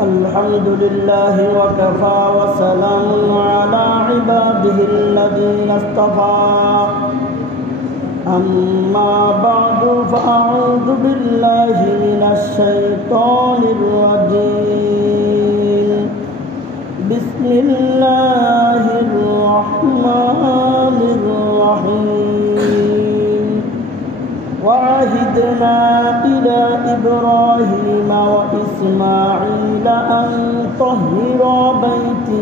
الحمد لله وكفى وسلام على عباده الذين اصطفى أما بعد فأعوذ بالله من الشيطان الرجيم بسم الله الرحمن الرحيم وعهدنا إلى إبراهيم وإسماعيل أن طهرا بيتي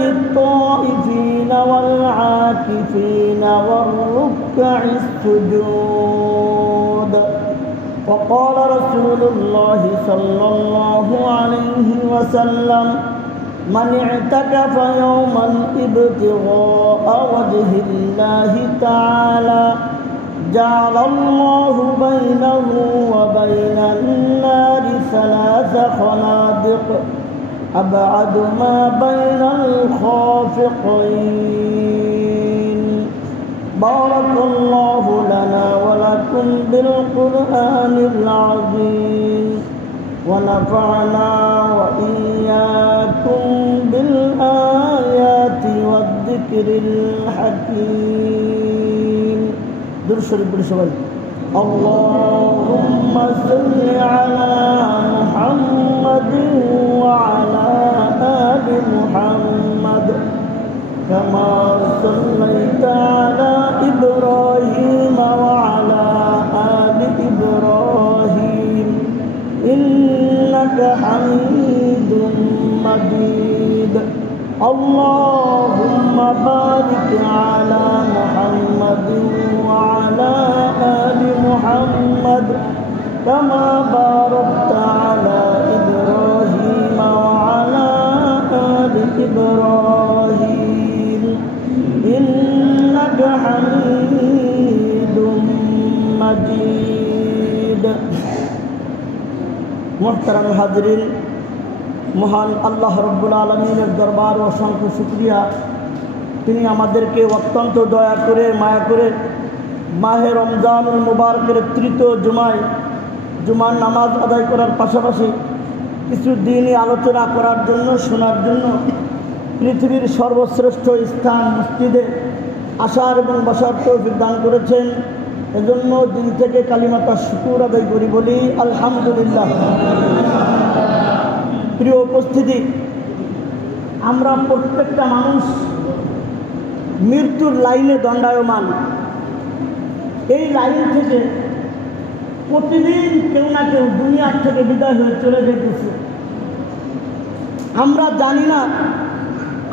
للطائفين والعاكفين والركع السجود. وقال رسول الله صلى الله عليه وسلم من اعتكف يوما ابتغاء وجه الله تعالى جعل الله بينه وبين النار 3 خنادق أبعد ما بين الخافقين. بارك الله لنا ولكم بالقرآن العظيم ونفعنا وإياكم بالآيات والذكر الحكيم. درشد برشوي اللهم صل على محمد وعلى آل محمد كما صليت على إبراهيم وعلى آل إبراهيم إنك حميد مجيد. اللهم بارك على محمد وعلى آل محمد كما باركت على إبراهيم وعلى آل إبراهيم إنك حميد مجيد. محترم حاضرین، মহান আল্লাহ রব্বুল আলামিনের দরবার অসংখ্য শুকরিয়া। তিনি আমাদেরকে অত্যন্ত দয়া করে মায়া করে মাহে রমজানুল মুবারকের তৃতীয় জুমার নামাজ আদায় করার পাশাপাশি কিছু দিনই আলোচনা করার জন্য শোনার জন্য পৃথিবীর সর্বশ্রেষ্ঠ স্থান মসজিদে আসার এবং বসার তৌফিক দান করেছেন। এজন্য দিন থেকে কালিমাতা শুকর আদায় করি, বলি আলহামদুলিল্লাহ। প্রিয় উপস্থিতি, আমরা প্রত্যেকটা মানুষ মৃত্যুর লাইনে দণ্ডায়মান। এই লাইন থেকে প্রতিদিন কেউ না কেউ দুনিয়ার থেকে বিদায় হয়ে চলে যেতেছে। আমরা জানি না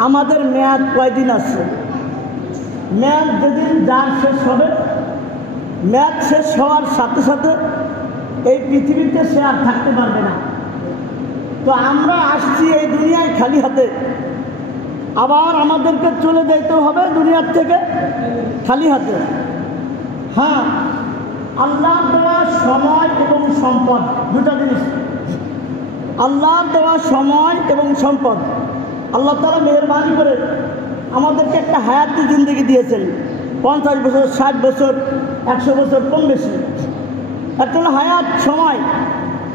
আমাদের মেয়াদ কয়দিন আছে। মেয়াদ যেদিন যার শেষ হবে, মেয়াদ শেষ হওয়ার সাথে সাথে এই পৃথিবীতে সে আর থাকতে পারবে না। তো আমরা আসছি এই দুনিয়ায় খালি হাতে, আবার আমাদেরকে চলে যেতে হবে দুনিয়ার থেকে খালি হাতে। হ্যাঁ, আল্লাহর দেওয়া সময় এবং সম্পদ দুটা জিনিস। আল্লাহর দেওয়া সময় এবং সম্পদ, আল্লাহ তাআলা মেহেরবানি করে আমাদেরকে একটা হায়াতি জিন্দেগি দিয়েছেন। 50 বছর, 60 বছর, 100 বছর, কম বেশি। একটা হলো হায়াত সময়,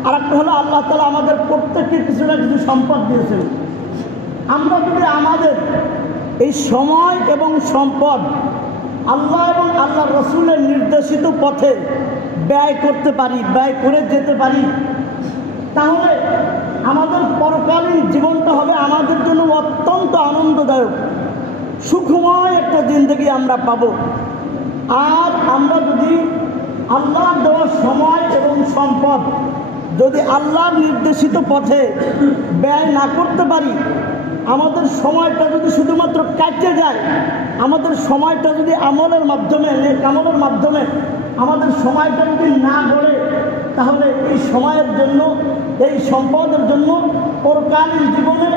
আর একটা হলো আল্লাহ তাআলা আমাদের প্রত্যেককে কিছু না কিছু সম্পদ দিয়েছেন। আমরা যদি আমাদের এই সময় এবং সম্পদ আল্লাহ এবং আল্লাহ রসুলের নির্দেশিত পথে ব্যয় করতে পারি, ব্যয় করে যেতে পারি, তাহলে আমাদের পরকালীন জীবনটা হবে আমাদের জন্য অত্যন্ত আনন্দদায়ক, সুখময় একটা জিন্দেগি আমরা পাব। আর আমরা যদি আল্লাহর দেওয়া সময় এবং সম্পদ যদি আল্লাহর নির্দেশিত পথে ব্যয় না করতে পারি, আমাদের সময়টা যদি শুধুমাত্র কাটতে যায়, আমাদের সময়টা যদি আমলের মাধ্যমে, নেক আমলের মাধ্যমে আমাদের সময়টা যদি না গড়ে, তাহলে এই সময়ের জন্য, এই সম্পদের জন্য পরকালীন জীবনে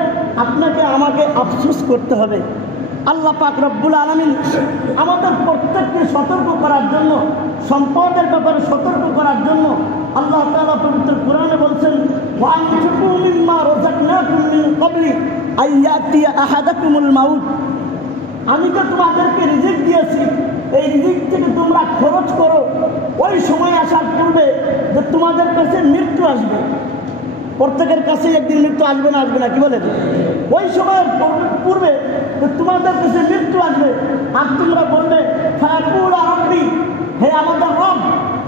আপনাকে আমাকে আফসোস করতে হবে। আল্লাহ পাক রব্বুল আলামিন আমাদের প্রত্যেককে সতর্ক করার জন্য, সম্পদের ব্যাপারে সতর্ক করার জন্য আল্লাহ তাআলা পবিত্র কোরআনে বলছেন, ওয়া আনফিকু মিম্মা রাযাকনাকুম মিন ক্বাবলি আইয়াতিয়া আহাদাকুমুল মাউত। আমি তো তোমাদেরকে রিজিক দিয়েছি, এই রিজিক থেকে তোমরা খরচ করো। ওই সময় আসার পূর্বে যে তোমাদের কাছে মৃত্যু আসবে, প্রত্যেকের কাছে একদিন মৃত্যু আসবে না, আসবে না, কি বলেন? ওই সময়ের পূর্বে যে তোমাদের কাছে মৃত্যু আসবে, আর তোমরা বলবে ফায়াকুল রাব্বি, হে আমাদের রব,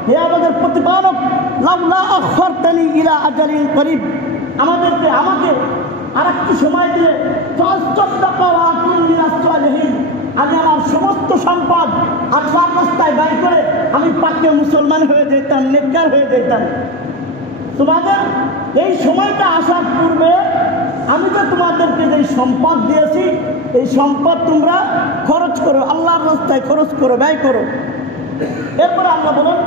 হে আমাদের প্রতিপালক, লাউলা আখরতানি ইলা আজালিন করিব, আমাকে আরেকটু সময় দিলে আমি আমার সমস্ত সম্পদ আল্লাহর রাস্তায় ব্যয় করে আমি পাক্কা মুসলমান হয়ে যেতাম, নেককার হয়ে যেতাম। তোমাদের এই সময়টা আসার পূর্বে আমি তো তোমাদেরকে যে সম্পদ দিয়েছি, এই সম্পদ তোমরা খরচ করো, আল্লাহর রাস্তায় খরচ করো, ব্যয় করো। এরপরে আল্লাহ বলেন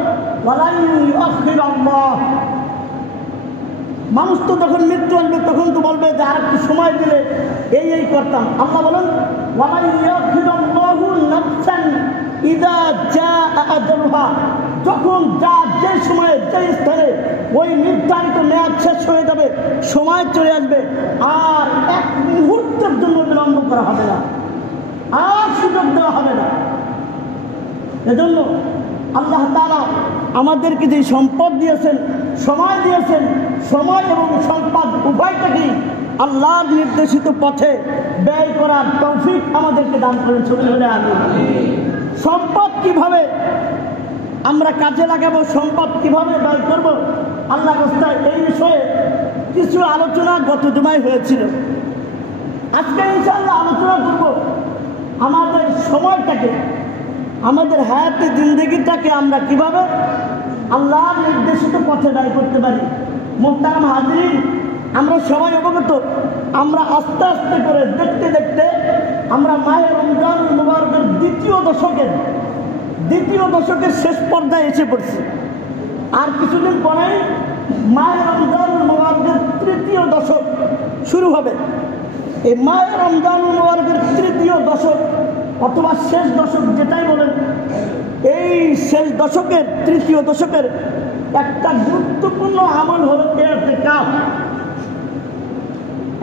মানুষ তো যখন মৃত্যু আসবে তখন তো বলবে যে আর একটু সময় দিলে এই করতাম। আল্লাহ বলেন যখন যে সময়ে যে স্থানে ওই নির্ধারিত মেয়াদ শেষ হয়ে যাবে, সময় চলে আসবে, আর এক মুহূর্তের জন্য বিলম্ব করা হবে না, আর সুযোগ দেওয়া হবে না। এজন্য আল্লাহ তাআলা আমাদেরকে যে সম্পদ দিয়েছেন, সময় দিয়েছেন, সময় এবং সম্পদ উভয়টাকেই আল্লাহর নির্দেশিত পথে ব্যয় করার তৌফিক আমাদেরকে দান করেন। সম্পদ কিভাবে আমরা কাজে লাগাবো, সম্পদ কিভাবে ব্যয় করব, আল্লাহ রাস্তায়, এই বিষয়ে কিছু আলোচনা গত জুমায় হয়েছিল। আজকে ইনশাআল্লাহ আলোচনা করব আমাদের সময়টাকে, আমাদের হায়াতে জিন্দেগিটাকে আমরা কিভাবে আল্লাহর নির্দেশিত পথে ব্যয় করতে পারি। মুহতারাম হাজিরিন, আমরা সবাই অবগত, আমরা আস্তে আস্তে করে দেখতে দেখতে আমরা মাহে রমজানুল মুবারকের দ্বিতীয় দশকের শেষ পর্যায়ে এসে পড়ছি। আর কিছুদিন পরেই মাহে রমজানুল মুবারকের তৃতীয় দশক শুরু হবে। এই মাহে রমজানুল মুবারকের তৃতীয় দশক অথবা শেষ দশক যেটাই বলেন, এই শেষ দশকের, তৃতীয় দশকের একটা গুরুত্বপূর্ণ আমল হলো ইতিকাফ।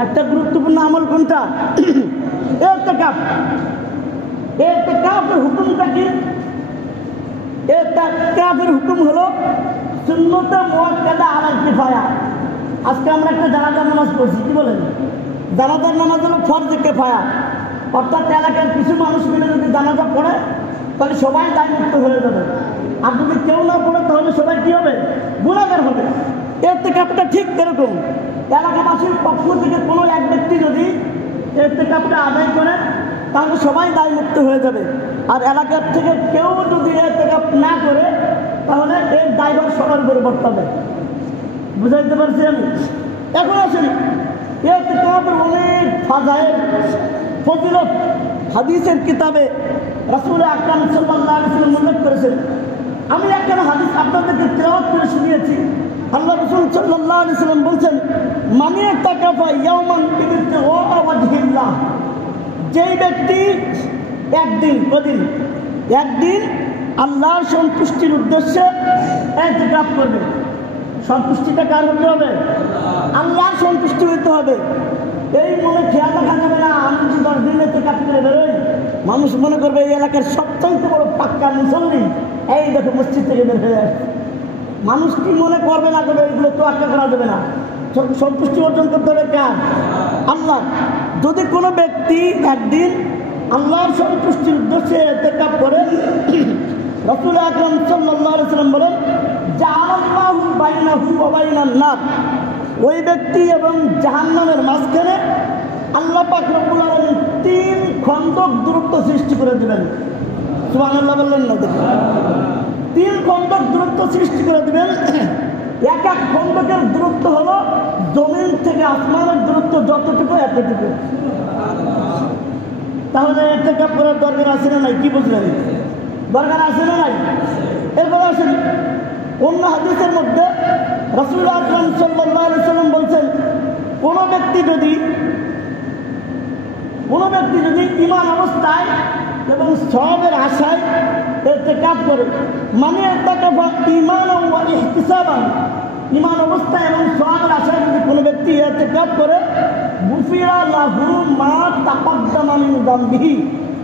একটা গুরুত্বপূর্ণ আমল কোনটা? ইতিকাফ। ইতিকাফের হুকুমটা কি? ইতিকাফের হুকুম হলো সুন্নতে মুআক্কাদা আলাল কিফায়া। আজকে আমরা একটা জানাজার নামাজ পড়ছি, কি বলেন? জানাজার নামাজ হলো ফরজে কিফায়া, অর্থাৎ এলাকার কিছু মানুষ মিলে যদি জানাজা পড়ে তাহলে সবাই দায়মুক্ত হয়ে যাবে। আর যদি কেউ না পড়ে তাহলে সবাই কি হবে? গুনাহগার হবে। ইতিকাফটা ঠিক এরকম, এলাকাবাসীর পক্ষ থেকে কোনো এক ব্যক্তি যদি ইতিকাফটা আদায় করে তাহলে সবাই দায়মুক্ত হয়ে যাবে। আর এলাকার থেকে কেউ যদি ইতিকাফ না করে তাহলে এর দায়ভার সবার উপরে বর্তাবে হবে। বুঝাইতে পারছি আমি? এখন আসেন, ইতিকাফের অনেক ফাজাইল, ফজিলত হাদিসের কিতাবে রাসূল আকরাম সাল্লাল্লাহু আলাইহি ওয়াসাল্লাম উল্লেখ করেছেন। আমি একটা হাদিস আপনাদেরকে তেলাওয়াত করে শুনিয়েছি। আল্লাহ রাসূল সাল্লাল্লাহু আলাইহি ওয়াসাল্লাম বলছেন, মান ইতাকাফা ইয়াওমান বিতিগা ওয়াজহিল্লাহ, যেই ব্যক্তি একদিন আল্লাহর সন্তুষ্টির উদ্দেশ্যে ইতিকাফ করবে। সন্তুষ্টিটা কার হতে হবে? আল্লাহর সন্তুষ্টি হতে হবে। এই মনে খেয়াল রাখা যাবে না আমি যদি 10 দিন ইতিকাফ করে বেরোই, মানুষ মনে করবে এই এলাকার সবচাইতে বড় পাক্কা মুসল্লি, এই দেখো মসজিদ থেকে বের হয়ে আসে। মানুষ কি মনে করবে না করবে, এগুলো তো আটকা করা যাবে না। সন্তুষ্টি অর্জন করতে হবে কার? আল্লাহ। যদি কোনো ব্যক্তি একদিন আল্লাহর সন্তুষ্টির উদ্দেশ্যে ইতিকাফ করে, রাসূল আকরাম সাল্লাল্লাহু আলাইহি ওয়াসাল্লাম বলেন, জাআলাল্লাহু বাইনাহু ওয়া বাইনান নার, ওই ব্যক্তি এবং জাহান্নামের মাঝখানে আল্লাহ পাক রব্বুল আলামিন 3 খন্দক দূরত্ব সৃষ্টি করে দিবেন। সুবহানাল্লাহ বললেন না? দেখুন, 3 খন্দক দূরত্ব সৃষ্টি করে দিবেন। এক এক খন্দকের দূরত্ব হলো জমিন থেকে আসমানের দূরত্ব যতটুকু এতটুকু। তাহলে ইতিকাফ করার দরকার আছে না নাই? কি বুঝলেন? দরকার আছে না নাই? এরপরে আসেন, অন্য হাদিসের মধ্যে রাসূল আকরাম সাল্লাল্লাহু আলাইহি ওয়াসাল্লাম বলছেন, কোনো ব্যক্তি যদি ঈমান অবস্থায় এবং সওয়াবের আশায় ইতিকাফ করে, মানে ইতিকাফা ঈমানান ওয়া ইহতিসাবান, ঈমান অবস্থায় এবং সওয়াবের আশায় যদি কোনো ব্যক্তি ইতিকাফ করে, গুফিরা লাহু মা তাকদ্দামা মিন যামবিহি,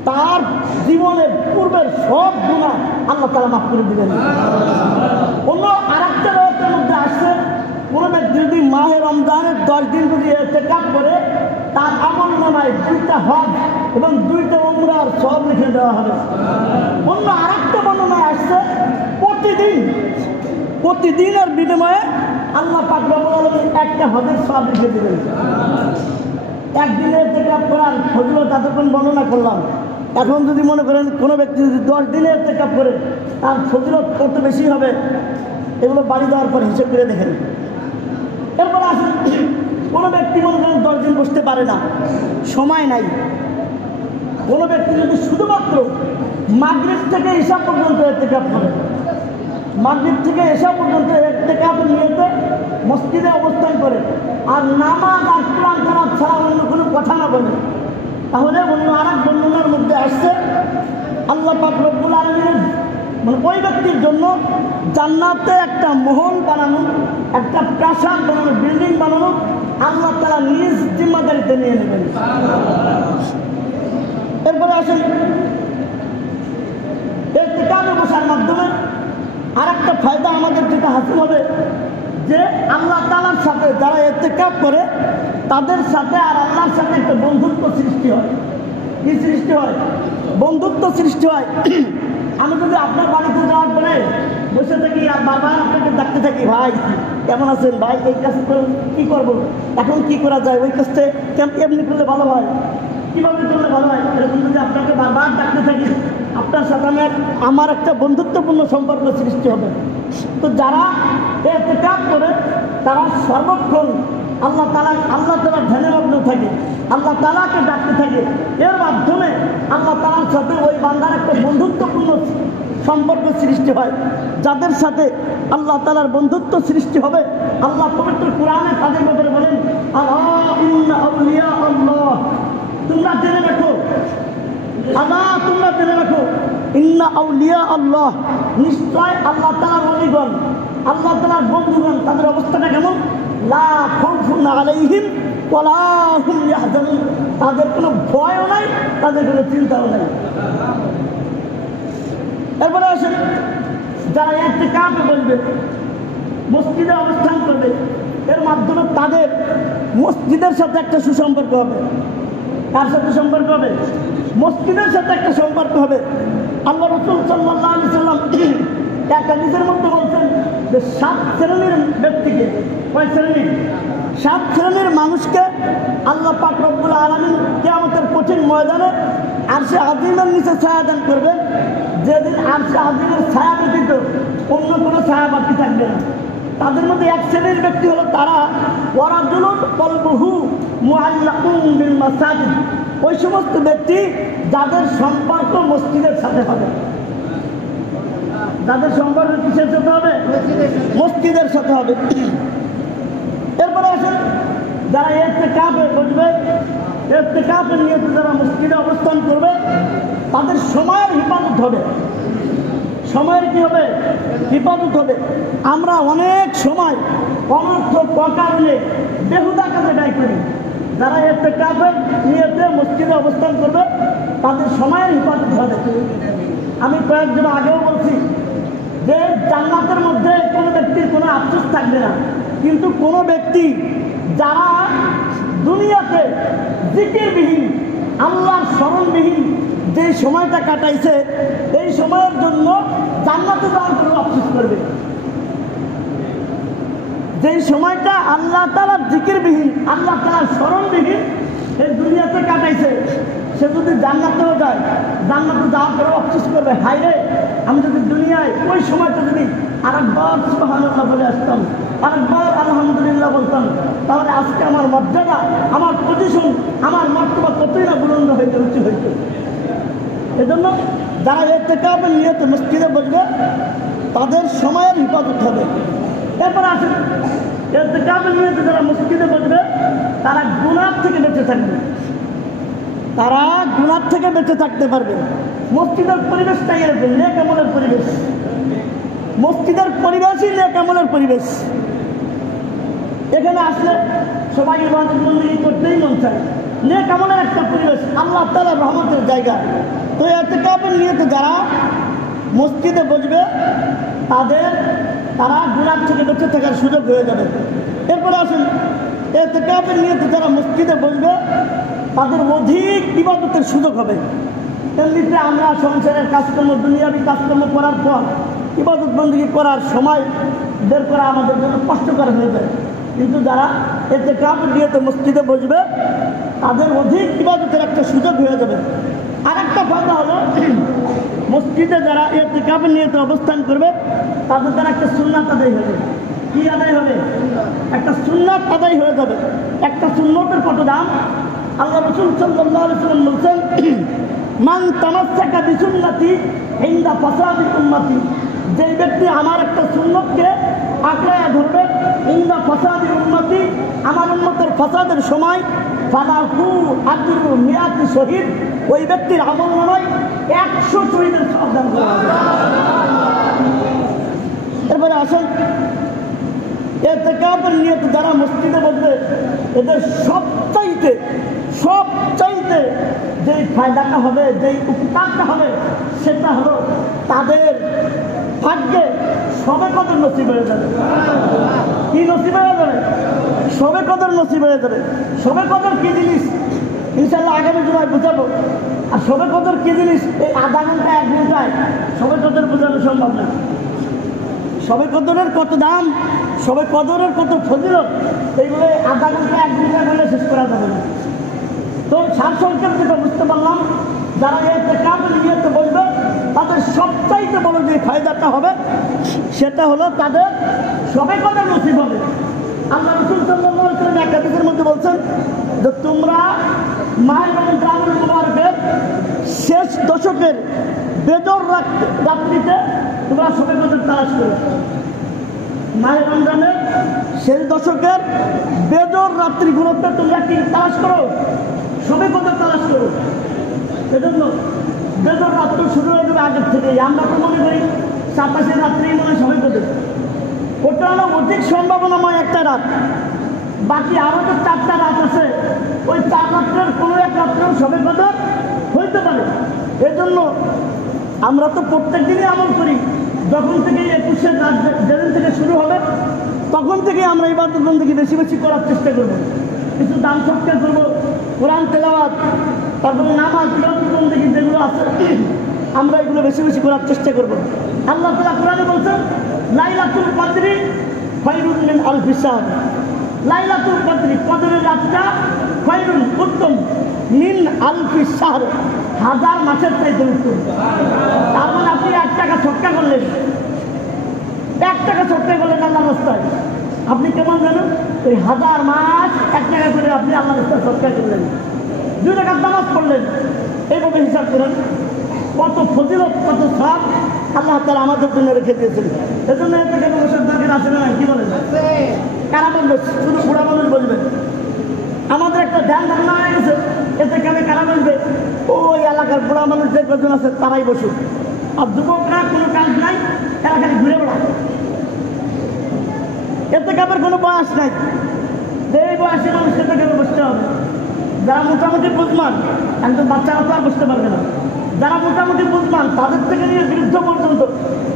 তার জীবনের পূর্বের সব গুনাহ আল্লাহ তাআলা মাফ করে দিবেন। অন্য আরেকটা রাতের মধ্যে আসছে, কোনো ব্যক্তি যদি মাহে রমজানের 10 দিন যদি ইতিকাফ করে, তার আমল নামায় 2টা হজ এবং 2টা উমরার সব লিখে দেওয়া হবে। অন্য আরেকটা বর্ণনায় আসছে, প্রতিদিনের বিনিময়ে আল্লাহ পাক রব্বুল আলামিন একটা হজের সব লিখে দেবেন। একদিনে ইতিকাফ করার ফজিলত এতক্ষণ বর্ণনা করলাম। এখন যদি মনে করেন কোনো ব্যক্তি যদি 10 দিনে ইতিকাফ করে, তার ফজিলত কত বেশি হবে, এগুলো বাড়ি দেওয়ার পর হিসেব করে দেখেন। এরপর আসুন, কোনো ব্যক্তি মনে করেন 10 দিন বসতে পারে না, সময় নাই। কোনো ব্যক্তি যদি শুধুমাত্র মাগরিব থেকে ঈশা পর্যন্ত ইতিকাফ করে, মাগরিব থেকে ঈশা পর্যন্ত ইতিকাফের নিয়তে মসজিদে অবস্থান করে, আর নামাজ আর কোরআন তেলাওয়াত ছাড়া অন্য কোনো কথা না বলে, তাহলে অন্য আরেক বর্ণনার মধ্যে আসছে আল্লাহ পাক রব্বুল আলামিন মানে ওই ব্যক্তির জন্য জান্নাতে একটা মহল বানানো, একটা প্রাসাদ বানানো, বিল্ডিং বানানো আল্লাহ তাআলা নিজ জিম্মাদারিতে নিয়ে নেবেন। এরপরে আসেন, ইতিকাফে বসার মাধ্যমে আরেকটা ফায়দা আমাদের যেটা হাসিল হবে, যে আল্লাহ তাআলার সাথে যারা ইতিকাফ করে তাদের সাথে আর আল্লাহর সাথে একটা বন্ধুত্ব সৃষ্টি হয়। কি সৃষ্টি হয়? বন্ধুত্ব সৃষ্টি হয়। আমি যদি আপনার বাড়িতে যাওয়ার পরে বসে থাকি আর বারবার আপনাকে ডাকতে থাকি, ভাই কেমন আছেন, ভাই এই কাজ কী করবো, এখন কি করা যায়, ওই কাজটা এমনি করলে ভালো হয়, কীভাবে করলে ভালো হয়, এরকম যদি আপনাকে বারবার ডাকতে থাকি, আপনার সাথে আমার একটা বন্ধুত্বপূর্ণ সম্পর্ক সৃষ্টি হবে। তো যারা ইতিকাফ করে তারা সর্বক্ষণ আল্লাহ তাআলার ধ্যানে মগ্ন থাকে, আল্লাহ তাআলাকে ডাকতে থাকে। এর মাধ্যমে আল্লাহ তাআলার সাথে ওই বান্দার একটা বন্ধুত্বপূর্ণ সম্পর্ক সৃষ্টি হয়। যাদের সাথে আল্লাহ তাআলার বন্ধুত্ব সৃষ্টি হবে, আল্লাহ পবিত্র কোরআনে তাদের ব্যাপারে বলেন, আলা ইন্না আউলিয়া আল্লাহ, তোমরা জেনে রাখো, তোমরা জেনে রাখো, ইন্না আউলিয়া আল্লাহ, নিশ্চয় আল্লাহ তাআলার ওলিগণ, আল্লাহ তাআলার বন্ধুগণ, তাদের অবস্থাটা কেমন? লা খাউফুন আলাইহিম ওয়া লা হুম ইয়াহজানুন, তাদের কোনো ভয়ও নাই, তাদের কোনো চিন্তাও নাই। এরপরে আসেন, যারা ইতিকাফে বসবে, মসজিদে অবস্থান করবে, এর মাধ্যমে তাদের মসজিদের সাথে একটা সুসম্পর্ক হবে। কার সাথে সম্পর্ক হবে? মসজিদের সাথে একটা সম্পর্ক হবে। আল্লাহ রাসূল সাল্লাল্লাহু আলাইহি সাল্লাম এক হাদিসের মধ্যে বলছেন যে 7 শ্রেণীর ব্যক্তিকে, কয় শ্রেণী? 7 শ্রেণীর মানুষকে আল্লাহ পাক রব্বুল আলামিন কিয়ামতের কঠিন ময়দানে আরশে আজিমের নিচে ছায়া দান করবেন, যেদিন আরশে আজিমের ছায়া ব্যতীত অন্য কোনো ছায়া বাকি থাকবে না। তাদের মধ্যে এক শ্রেণীর ব্যক্তি হলো তারা ওয়ারাজুলুন কলবুহু মুআল্লাকুন বিল মাসাজিদ, ওই সমস্ত ব্যক্তি যাদের সম্পর্ক মসজিদের সাথে হবে। যাদের সম্পর্ক কিসের সাথে হবে? মসজিদের সাথে হবে। এরপরে আসেন, যারা ইতিকাফে বসবে, ইতিকাফের নিয়তে যারা মসজিদে অবস্থান করবে, তাদের সময়ের হিফাজত হবে। সময়ের কি হবে? হিফাজত হবে। আমরা অনেক সময় অনর্থক অকারণে বেহুদা কাজে ব্যয় করি। যারা ইতিকাফের নিয়তে মসজিদে অবস্থান করবে, তাদের সময়ের হিফাজত হবে। আমি কয়েকজন আগেও বলছি যে জান্নাতের মধ্যে কোনো ব্যক্তির কোনো আফসোস থাকবে না, কিন্তু কোনো ব্যক্তি যারা দুনিয়াতে জিকিরবিহীন, আল্লাহর স্মরণবিহীন যে সময়টা কাটাইছে, এই সময়ের জন্য জান্নাতে যাওয়ার কোনো আফসোস করবে। যেই সময়টা আল্লাহ তাআলার জিকিরবিহীন, আল্লাহ তাআলার স্মরণবিহীন এই দুনিয়াতে কাটাইছে, সে যদি জান্নাতেও যায়, জান্নাতে যাওয়ার পরেও আফসোস করবে, হায় রে, আমি যদি দুনিয়ায় ওই সময়টা যদি আরেকবার সুবহানাল্লাহ বলে আসতাম, আরেকবার আলহামদুলিল্লাহ বলতাম, তাহলে আজকে আমার মর্যাদা, আমার পজিশন, আমার মর্তবা কতই না বুলন্দ হইতে, উঁচু হইতে। এজন্য যারা ইতিকাফের নিয়তে মসজিদে বসবে, তাদের সময়ের হিফাজত হবে। এরপর আসেন, ইতিকাফের নিয়তে যারা মসজিদে বসবে, তারা গুনাহ থেকে বেঁচে থাকবে, তারা গুনাহ থেকে বেঁচে থাকতে পারবে। মসজিদের পরিবেশটাই এরকম, নেক আমলের পরিবেশ। মসজিদের পরিবেশই নেক আমলের পরিবেশ। এখানে আসলে সবাই ইবাদত বন্দেগী করতেই মন চায়, নেক আমলের একটা পরিবেশ, আল্লাহ তাআলার রহমতের জায়গা। তো ইতিকাফের নিয়তে যারা মসজিদে বসবে তারা গুনাহ থেকে বেঁচে থাকার সুযোগ হয়ে যাবে। এরপরে আসুন, ইতিকাফের নিয়তে যারা মসজিদে বসবে তাদের অধিক ইবাদতের সুযোগ হবে। এমনিতে আমরা সংসারের কাজকর্ম, দুনিয়াবি কাজকর্ম করার পর ইবাদত বন্দেগী করার সময় বের করা আমাদের জন্য কষ্টকর হয়ে যায়, কিন্তু যারা ইতিকাফের নিয়তে মসজিদে বসবে তাদের অধিক ইবাদতের একটা সুযোগ হয়ে যাবে। আরেকটা ফায়দা হলো, মসজিদে যারা ইতিকাফের নিয়তে অবস্থান করবে তাদের দ্বারা একটা সুন্নাত আদায় হবে। কি আদায় হবে? একটা সুন্নাত আদায় হয়ে যাবে। একটা সুন্নতের কত দাম? আল্লাহ রাসূল সাল্লাল্লাহু আলাইহি ওয়াসাল্লাম বলছেন, মান তামাসসাকা বিসুন্নতি ইনদা ফাসাদি উম্মতি, যে ব্যক্তি আমার একটা সুন্নতকে আঁকড়ায়া ধরবে, ইনদা ফাসাদি উম্মতি, আমার উম্মতের ফাসাদের সময়, ফালাহু আজরু মিয়াতি শহীদ, ওই ব্যক্তির আমলনামায় 100 শহীদের সওয়াব দান করা হবে। এরপরে আসুন, ইতিকাফের নিয়তে যারা মসজিদে বসবে এদের সবচাইতে যেই ফায়দাটা হবে, যেই উপকারটা হবে, সেটা হলো তাদের ভাগ্যে সবে কদর নসিব হয়ে যাবে। কি নসিব হয়ে যাবে? সবে কদর নসিব হয়ে যাবে। সবে কদর কি জিনিস ইনশাআল্লাহ আগামী জুমায় বুঝাবো। আর সবে কদর কি জিনিস এই আধা ঘন্টা 1 ঘন্টায় সবে কদর বোঝানো সম্ভব না। সবে কদরের কত দাম, সবে কদরের কত ফজিলত, এইগুলো আধা ঘন্টা 1 ঘন্টা বলে শেষ করা যাবে না। তো সারসংক্ষেপ যেটা বুঝতে পারলাম, যারা ইতিকাফের নিয়তে বসবে তাদের সবচাইতে বড় যে ফায়দাটা হবে সেটা হলো তাদের সবে কদর নসিব হবে। আল্লাহ রাসূল সাল্লাল্লাহু আলাইহি ওয়াসাল্লাম এক হাদিসের মধ্যে বলছেন যে তোমরা মাহে রমজানুল মুবারকের শেষ দশকের বেজর রাত্রিতে তোমরা সবে কদর তালাশ করো। মাহে রমজানের শেষ দশকের বেজর রাত্রিগুলোতে তোমরা কি তালাশ করো? সবে কদর তালাশ করো। এজন্য বেজর রাত্রি শুরু হয়ে যাবে আগের থেকেই। আমরা তো মনে করি 27 রাত্রেই মনে হয় সবে কদর, ওটা হলো অধিক সম্ভাবনাময় একটা রাত। বাকি আরও যে 4টা রাত আছে, ওই 4 রাত্রের কোনো এক রাত্রেও সবে কদর হইতে পারে। এজন্য আমরা তো প্রত্যেক দিনই আমল করি। যখন থেকে 21 রাত যেদিন থেকে শুরু হবে তখন থেকে আমরা ইবাদত বন্দেগী বেশি বেশি করার চেষ্টা করব। কিছু দান সৎকার করবো, কোরআন তেলাওয়াত, তারপরে নামাজ, ইবাদত বন্দেগী যেগুলো আছে আমরা এগুলো বেশি বেশি করার চেষ্টা করব। আল্লাহ তাআলা কোরআনে বলছেন, লাইলাতুল কদরি খায়রুন মিন আলফি শাহর। লাইলাতুল কদরি, কদরের রাতটা, খায়রুন উত্তম, মিন আলফি শাহর, 1000 মাসের চাইতে উত্তম। তার মানে আপনি 1 টাকা সৎকা করলেন, 1 টাকা সৎকা করলেন আল্লাহর রাস্তায়, আপনি কেমন জানেন? ওই 1000 মাস 1 টাকা করে আপনি আল্লাহর রাস্তায় সৎকা করলেন। 2 রাকাত নামাজ পড়লেন, এইভাবে হিসাব করেন কত ফজিলত, কত সওয়াব আল্লাহ তাআলা আমাদের জন্য রেখে দিয়েছেন। এজন্য এটাকে বসার দরকার আছে না? কি বলেন? কারা বলবে? শুধু বুড়া মানুষ বলবে। আমাদের একটা ধ্যান ধারণা হয়ে গেছে, এতে কেন কারা বলবে? ওই এলাকার বুড়া মানুষ যে কজন আছে তারাই বসুক, আর যুবকরা কোনো কাজ নাই, এরা খালি ঘুরে বেড়ায়। এতে কাপের কোনো বয়স নাই, এই বয়সে মানুষ এতে কেন বসতে হবে? যারা মোটামুটি বুঝমান, একজন বাচ্চারা তো আর বসতে পারবে না, যারা মোটামুটি বুঝমান তাদের থেকে নিয়ে বৃদ্ধ পর্যন্ত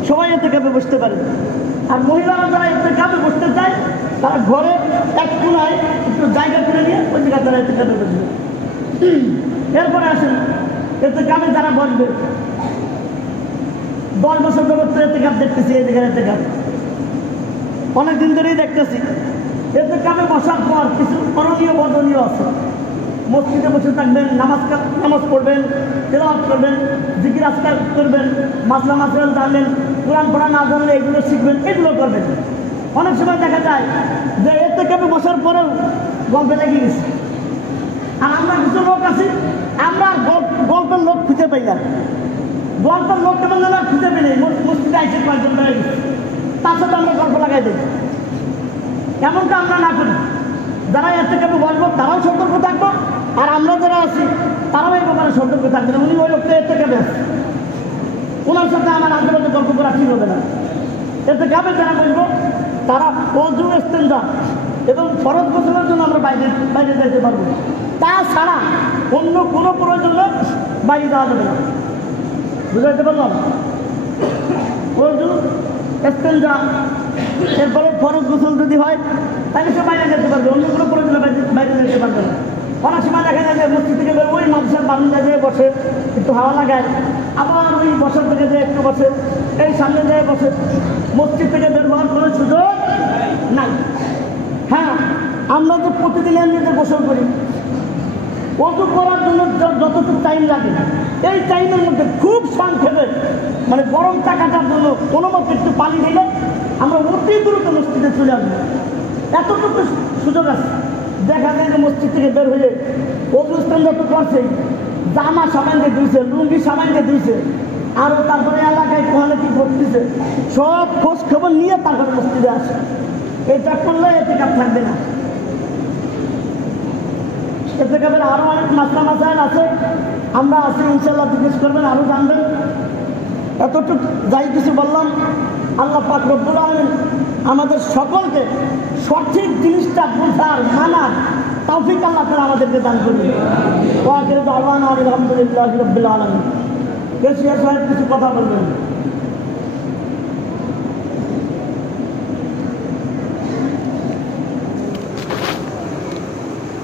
সবাই এতে কাপে বসতে পারে। আর মহিলারা যারা এতে কাপে বসতে চায় তারা ঘরে এক কোনায় একটু জায়গা করে নিয়ে ওই জায়গায় তারা এতে কাপে বসবে। এরপরে আসেন, এতে কাপে যারা বসবে, 10 বছর ধরে তো এতে কাপ দেখতেছি, এই জায়গায় এতে কাপ অনেকদিন ধরেই দেখতেছি। এতে কাপে বসার পর কিছু করণীয় বর্জনীয় আছে। মসজিদে বসে থাকবেন, নামাজ পড়বেন, তেলাওয়াত করবেন, জিকির আজকার করবেন, মাসলা মাসলাল জানবেন, কোরআন পড়া না জানলে এগুলো শিখবেন, এগুলো করবেন। অনেক সময় দেখা যায় যে এতে কাপে বসার পরেও গল্পে লেগে গেছে। আর আমরা কিছু লোক আছি, আমরা গল্পের লোক খুঁজে পাই না। গল্পের লোক কেমন যেন খুঁজে পেলে মসজিদে আইসে কয়েকজন বেড়ে গেছে, তার সাথে আমরা গল্প লাগাই দিই। এমনটা আমরা না করি। যারা এতে কাপে বসবো তারাও সতর্ক থাকবো, আর আমরা যারা আছি তারাও এই ব্যাপারে সতর্ক থাকবে না। উনি ওই লোকটা এতে কাপে আছে, ওনার সাথে আমার আন্দোলনে গল্প করা ঠিক হবে না। এতে কাপে যারা বসবো তারা অজু ইস্তেঞ্জা এবং ফরজ গোসলের জন্য আমরা বাইরে বাইরে যেতে পারবো, তাছাড়া অন্য কোনো প্রয়োজনে বাইরে যাওয়া যাবে না। বুঝাইতে পারলাম? প্রয়োজন এস্তেঞ্জা, এরপরে ফরজ গোসল যদি হয় তাহলে সে বাইরে যেতে পারবে, অন্য কোনো প্রয়োজনে বাইরে যেতে পারবে না। অনেক সময় দেখা যায় যে মসজিদ থেকে ওই মাদ্রাসার বারান্দায় যেয়ে বসে, একটু হাওয়া লাগায়, আবার ওই বসার থেকে যেয়ে একটু বসে, এই সামনে যেয়ে বসে, মসজিদ থেকে বের হওয়ার কোনো সুযোগ নাই। হ্যাঁ, আমরা তো প্রতিদিন এমনিতে গোসল করি, অজু করার জন্য যতটুকু টাইম লাগে এই টাইমের মধ্যে খুব সংক্ষেপে মানে গরমটা কাটার জন্য কোনো মতো একটু পানি দিলে আমরা অতি দ্রুত মসজিদে চলে আসবো, এতটুকু সুযোগ আছে। দেখা যায় যে মসজিদ থেকে বের হয়ে অবস্থান যত করছে, জামা সামাইকে ধুইছে, লুঙ্গি সামাইকে ধুইছে, আরও তারপরে এলাকায় কোহানে কি করতেছে সব খোঁজ খবর নিয়ে তারপরে মসজিদে আসে। এটা করলে এতে কাপ থাকবে না। এতে কাপের আরও অনেক মাসাইল আছে, আমরা আছি ইনশাল্লাহ, জিজ্ঞেস করবেন, আরও জানবেন। এতটুকু যাই কিছু বললাম, আল্লাহ পাক রব্বুল আলামিন আমাদের সকলকে সঠিক জিনিসটা বোঝার মানার তৌফিক আল্লাহ তাআলা আমাদেরকে দান করবেন। ওয়া আখিরু দাওয়ানা আলহামদুলিল্লাহি রাব্বিল আলামিন। বেশি সাহেব কিছু কথা বলবেন।